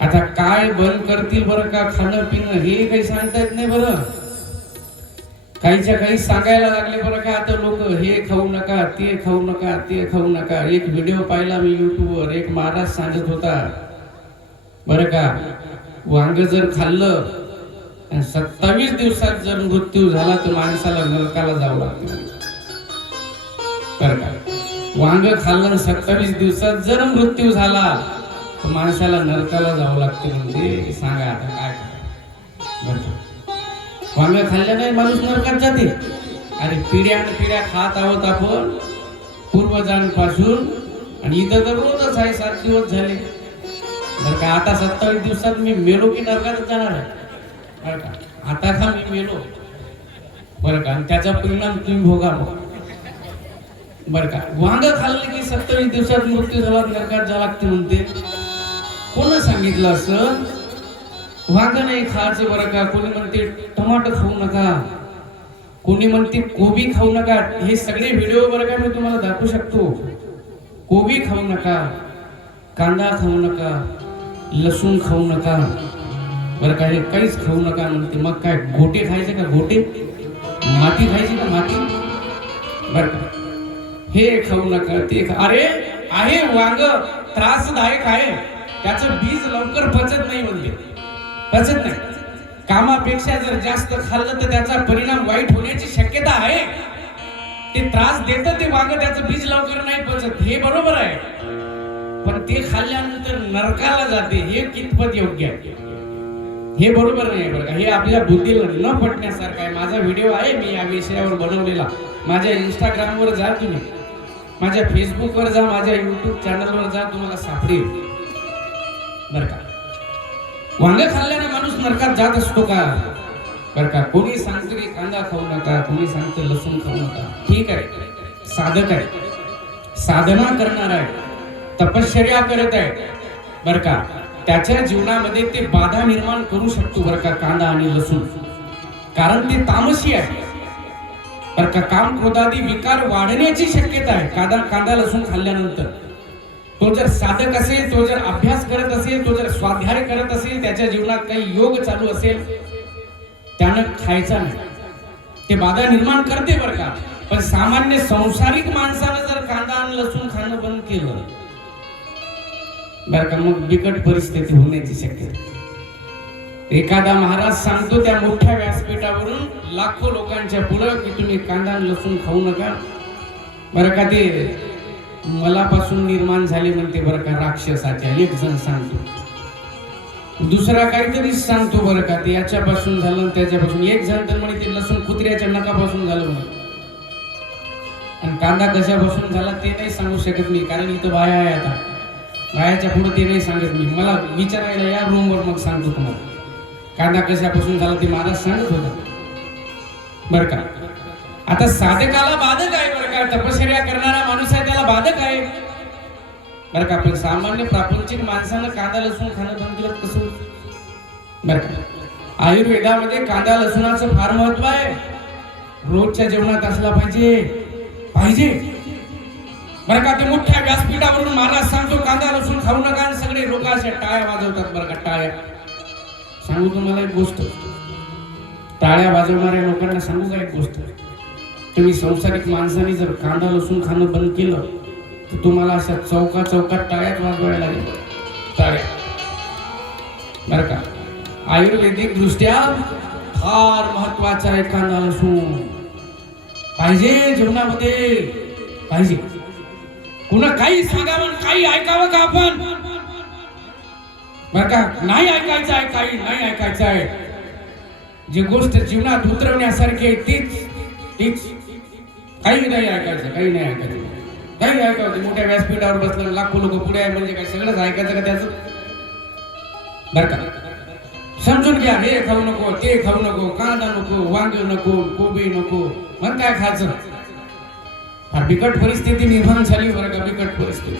आता काय बंद करतील बरं का खाणं पिणं हे काही सांगता येत नाही बरं. काहीच्या काही सांगायला लागले बरं का. आता लोक हे खाऊ नका, ते खाऊ नका, ते खाऊ नका. एक व्हिडिओ पाहिला मी युट्यूबवर, एक महाराज सांगत होता बरं का, वांग जर खाल्लं आणि 27 दिवसात जर मृत्यू झाला तर माणसाला नरकाला जावं लागतं बरं का. वांग खाल्लं आणि 27 दिवसात जर मृत्यू झाला तर माणसाला नरकाला जावं लागते. म्हणजे सांगा आता काय बरं का. वांग खाल्ल्याने माणूस नरकात जाते. अरे पिढ्या पिढ्या खात आहोत आपण पूर्वजांपासून, आणि इथं तर रोजच आहे, 7 दिवस झाले बरं का. आता 27 दिवसात मी मेलो की नरकातच जाणार आहे बरं का. आता का मी मेलो बरं का, त्याचा परिणाम तुम्ही भोगा बरं का. वांग खाल्लं की 27 दिवसात मृत्यू झाला नरकात जावं लागते म्हणते. कोण सांगितलं असं? वांग नाही खायचं बरं का. कोणी म्हणते टमाटर खाऊ नका, कोणी म्हणते कोबी खाऊ नका. हे सगळे व्हिडिओ बरं का मी तुम्हाला दाखवू शकतो. कोबी खाऊ नका, कांदा खाऊ नका, लसूण खाऊ नका बरं का. हे काहीच खाऊ नका म्हणते. मग काय गोटे खायचे का? गोटे माती खायची का? माती बरं का. हे खाऊ नका, ते अरे आहे वांग त्रासदायक आहे, त्याचं बीज लवकर पचत नाही म्हणते, पचत नाही. कामापेक्षा जर जास्त खाल्लं तर त्याचा परिणाम वाईट होण्याची शक्यता आहे. ते त्रास देतं ते वांग, त्याचं बीज लवकर नाही पचत, हे बरोबर आहे. पण ते खाल्ल्यानंतर नरकाला जाते, हे कितपत योग्य आहे? हे बरोबर नाही बरं का. हे आपल्या बुद्धीला न पटण्यासारखं आहे. माझा व्हिडिओ आहे, मी या विषयावर बनवलेला. माझ्या इंस्टाग्रामवर जा तुम्ही, माझ्या फेसबुकवर जा, माझ्या युट्यूब चॅनलवर जा, तुम्हाला सापडेल बरं का. वांग खाल्ल्याने माणूस नरकात जात असतो का बरं का. कोणी सांगतं की कांदा खाऊ नका, कोणी सांगतं लसूण खाऊ नका. ठीक आहे, साधक आहे, साधना करणार आहे, तपश्चर्या करत आहे बरं का. त्याच्या जीवनामध्ये ते बाधा निर्माण करू शकतो बरं का, कांदा आणि लसूण. कारण ते तामसी आहे बरं का. काम क्रोधादी विकार वाढण्याची शक्यता आहे कांदा लसूण खाल्ल्यानंतर. तो जर साधक असेल, तो जर अभ्यास करत असेल, तो जर स्वाध्याय करत असेल, त्याच्या जीवनात काही योग चालू असेल, त्यानं खायचा नाही. ते बाधा निर्माण करते बरं का. पण सामान्य संसारिक माणसानं जर कांदा आणि लसूण खाणं बंद केलं बरं का, मग बिकट परिस्थिती होण्याची शक्यता. एखादा महाराज सांगतो त्या मोठ्या व्यासपीठावरून लाखो लोकांच्या पुढं की तुम्ही कांदा आणि लसूण खाऊ नका बरं का. ते मलापासून निर्माण झाले म्हणते बरं का, राक्षसाच्या. एक जण सांगतो, दुसरा काहीतरी सांगतो बरं का, ते याच्यापासून झालं त्याच्यापासून. एक जण तर म्हणे ते लसूण कुत्र्याच्या नखापासून झालं म्हणे. आणि कांदा कशापासून झाला ते नाही सांगू शकत मी, कारण इथं बाया आहे. आता बायाच्या पुढे ते नाही सांगत मी. मला विचारायला या रूमवर, मग सांगतो तुम्हाला कांदा कशापासून झाला ते महाराज सांगत होता बरं का. आता साधकाला बाधक आहे बरं का, तपश्चर्या करणारा माणूस आहे त्याला बाधक आहे बरं का. पण सामान्य प्रापंचिक माणसानं कांदा लसूण खाणं बंद केलं कसं बरं का. आयुर्वेदामध्ये कांदा लसूणाचं फार महत्व आहे. रोजच्या जेवणात असला पाहिजे बरं का. ते मोठ्या व्यासपीठावरून महाराज सांगतो कांदा लसूण खाऊ नका, आणि सगळे लोक अशा टाळ्या वाजवतात बरं का. टाळ्या सांगू तुम्हाला एक गोष्ट, टाळ्या वाजवणाऱ्या लोकांना सांगू का एक गोष्ट. तुम्ही संसारिक माणसाने जर कांदा लसूण खाणं बंद केलं तर तुम्हाला अशा चौकात टाळ्याच वाजवायला लागेल, टाळ्या बरं का. आयुर्वेदिक दृष्ट्या फार महत्वाचा आहे कांदा लसूण. पाहिजे जेवणामध्ये, पाहिजे. कुणा काही सांगावं, काही ऐकावं का आपण बरं का. नाही ऐकायचं आहे, काही नाही ऐकायचं आहे. जी गोष्ट जीवनात उतरवण्यासारखी आहे तीच काही नाही ऐकायचं, काही नाही ऐकायचं, काही ऐकायचं. मोठ्या व्यासपीठावर बसलं, लाखो लोक पुढे आहे म्हणजे काय सगळंच ऐकायचं का त्याचं बरं का. समजून घ्या, हे खाऊ नको, ते खाऊ नको, कांदा नको, वांग नको, कोबी नको, मग काय खायचं. फार बिकट परिस्थिती निर्माण झाली बरं का, बिकट परिस्थिती.